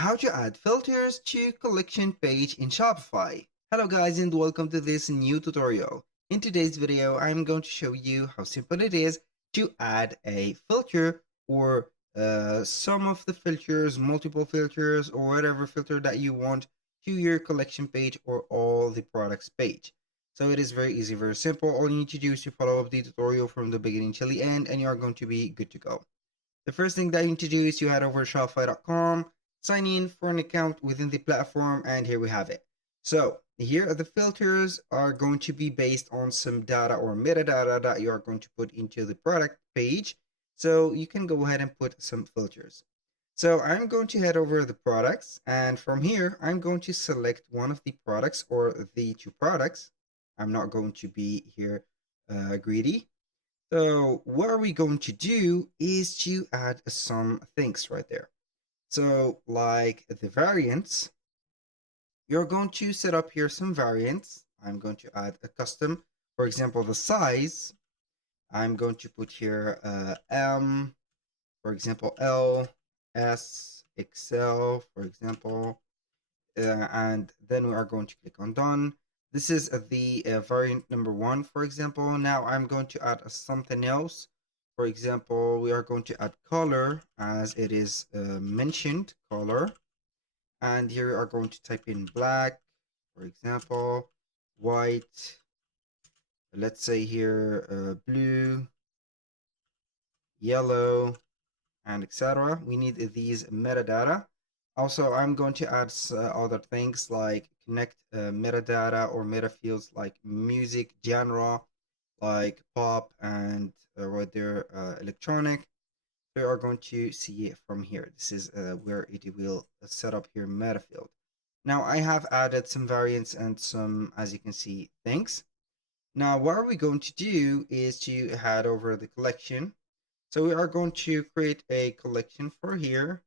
How to add filters to collection page in Shopify. Hello guys and welcome to this new tutorial. In today's video, I'm going to show you how simple it is to add a filter or some of the filters, multiple filters or whatever filter that you want to your collection page or all the products page. So it is very easy, very simple. All you need to do is to follow up the tutorial from the beginning till the end and you are going to be good to go. The first thing that you need to do is to head over to Shopify.com, sign in for an account within the platform, and here we have it. So here the filters are going to be based on some data or metadata that you are going to put into the product page. So you can go ahead and put some filters. So I'm going to head over the products, and from here, I'm going to select one of the products or the two products. I'm not going to be here greedy. So what are we going to do is to add some things right there. So like the variants, you're going to set up here some variants. I'm going to add a custom, for example, the size. I'm going to put here M, for example, L, S, XL, for example, and then we are going to click on done. This is the variant number 1, for example. Now I'm going to add something else. For example, we are going to add color as it is mentioned, color. And here we are going to type in black, for example, white, let's say here blue, yellow, and etc. We need these metadata. Also, I'm going to add other things like connect metadata or meta fields like music genre, like pop and right there electronic. We are going to see it from here. This is where it will set up here meta field. Now I have added some variants and some, as you can see, things. Now what are we going to do is to head over the collection. So we are going to create a collection for here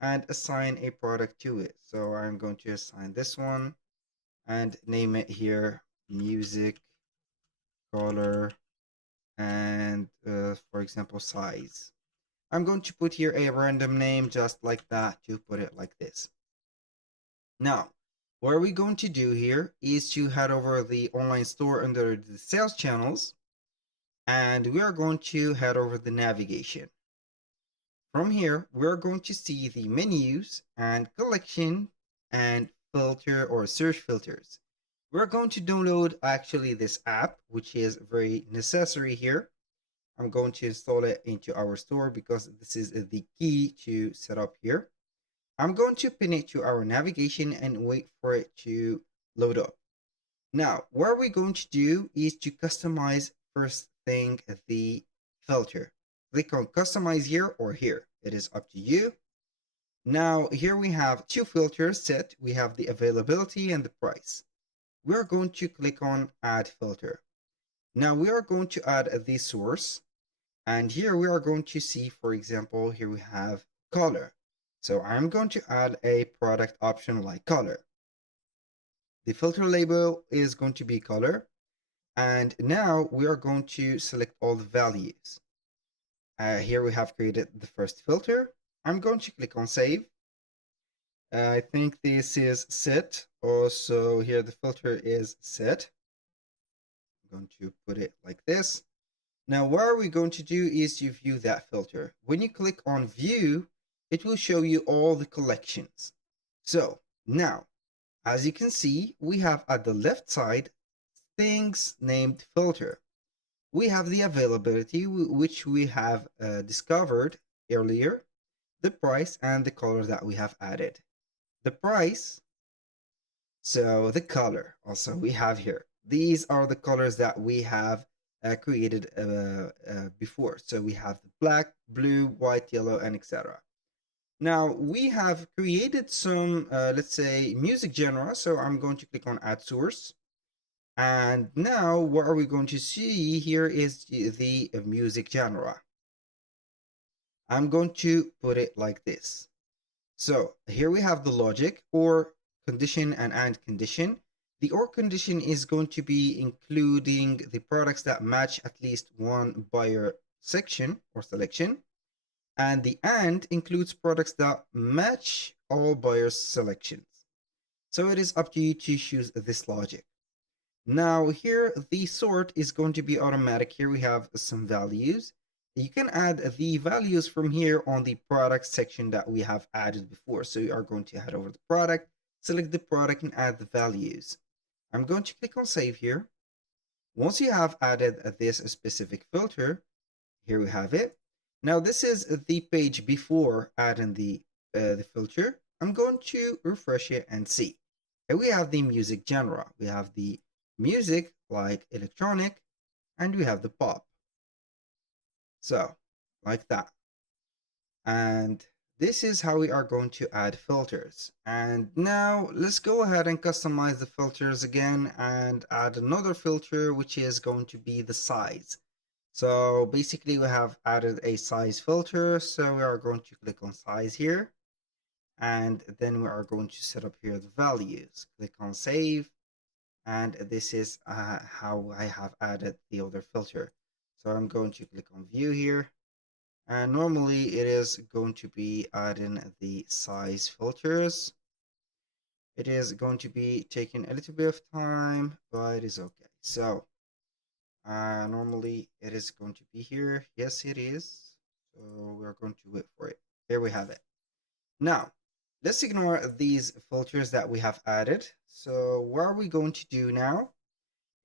and assign a product to it. So I'm going to assign this one and name it here music, color, and for example, size. I'm going to put here a random name just like that to put it like this. Now, what are we going to do here is to head over the online store under the sales channels, and we are going to head over the navigation. From here, we're going to see the menus and collection and filter or search filters. We're going to download actually this app, which is very necessary here. I'm going to install it into our store because this is the key to set up here. I'm going to pin it to our navigation and wait for it to load up. Now, what we're going to do is to customize first thing the filter. Click on customize here or here. It is up to you. Now, here we have two filters set. We have the availability and the price. We're going to click on add filter. Now we are going to add the source. And here we are going to see, for example, here we have color. So I'm going to add a product option like color. The filter label is going to be color. And now we are going to select all the values. Here we have created the first filter. I'm going to click on save. I think this is set. Also here the filter is set. I'm going to put it like this. Now what are we going to do is to view that filter. When you click on view, it will show you all the collections. So now, as you can see, we have at the left side things named filter. We have the availability, which we have discovered earlier, the price, and the color that we have added. The price, so the color also we have here. These are the colors that we have created before. So we have the black, blue, white, yellow, and etc. Now we have created some, let's say, music genre. So I'm going to click on add source. And now what are we going to see here is the music genre. I'm going to put it like this. So here we have the logic or condition and condition. The or condition is going to be including the products that match at least one buyer section or selection. And the and includes products that match all buyers' selections. So it is up to you to choose this logic. Now here, the sort is going to be automatic. Here we have some values. You can add the values from here on the product section that we have added before. So you are going to head over the product, select the product and add the values. I'm going to click on save here. Once you have added this specific filter, here we have it. Now this is the page before adding the filter. I'm going to refresh it and see. Here we have the music genre. We have the music like electronic, and we have the pop. So like that. And this is how we are going to add filters. And now let's go ahead and customize the filters again and add another filter, which is going to be the size. So basically we have added a size filter. So we are going to click on size here. And then we are going to set up here the values. Click on save. And this is how I have added the other filter. So I'm going to click on view here. And normally it is going to be adding the size filters. It is going to be taking a little bit of time, but it is okay. So normally it is going to be here. Yes, it is. So we're going to wait for it. Here we have it. Now, let's ignore these filters that we have added. So what are we going to do now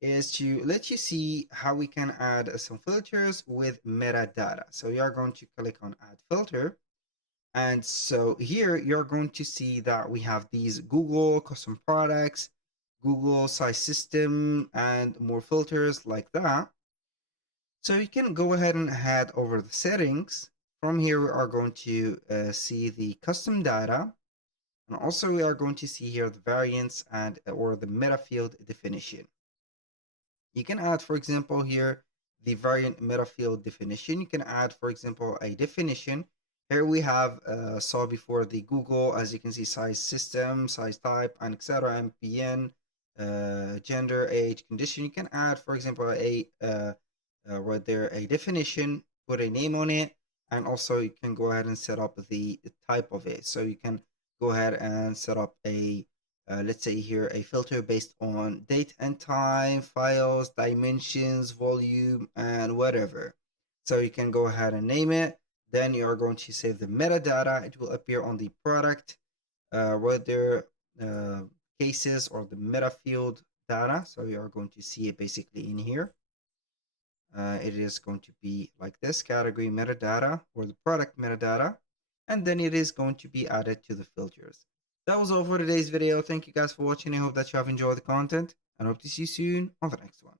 is to let you see how we can add some filters with metadata. So you are going to click on add filter. And so here you're going to see that we have these Google custom products, Google size system, and more filters like that. So you can go ahead and head over the settings. From here, we are going to see the custom data. And also we are going to see here the variants and or the meta field definition. You can add, for example, here the variant meta field definition. You can add, for example, a definition. Here we have saw before the Google, as you can see, size system, size type, and etc. MPN, gender, age, condition. You can add, for example, right there a definition, put a name on it, and also you can go ahead and set up the type of it. So you can go ahead and set up a let's say here a filter based on date and time, files, dimensions, volume, and whatever. So you can go ahead and name it. Then you are going to save the metadata. It will appear on the product, whether cases or the meta field data. So you are going to see it basically in here. It is going to be like this category metadata or the product metadata, and then it is going to be added to the filters. That was all for today's video. Thank you guys for watching. I hope that you have enjoyed the content and hope to see you soon on the next one.